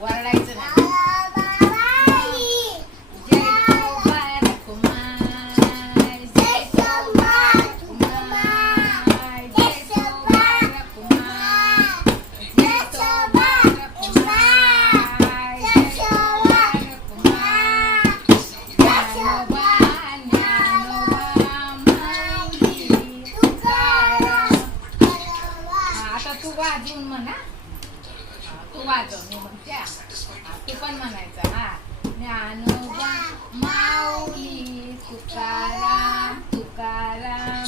वरडायचं नाही. जय जोबार कुमार, जय जोबार कुमार, जय जोबार कुमार, जय जोबार कुमार, जय जोबार कुमार. ज्ञानोबा ज्ञानोबा माऊली तुकाराम. आता तू वाजवून म्हणा. तू वाजव मी म्हणते. तू पण म्हणायचं. हा. ज्ञानोबा माऊली तुकाराम तुकाराम.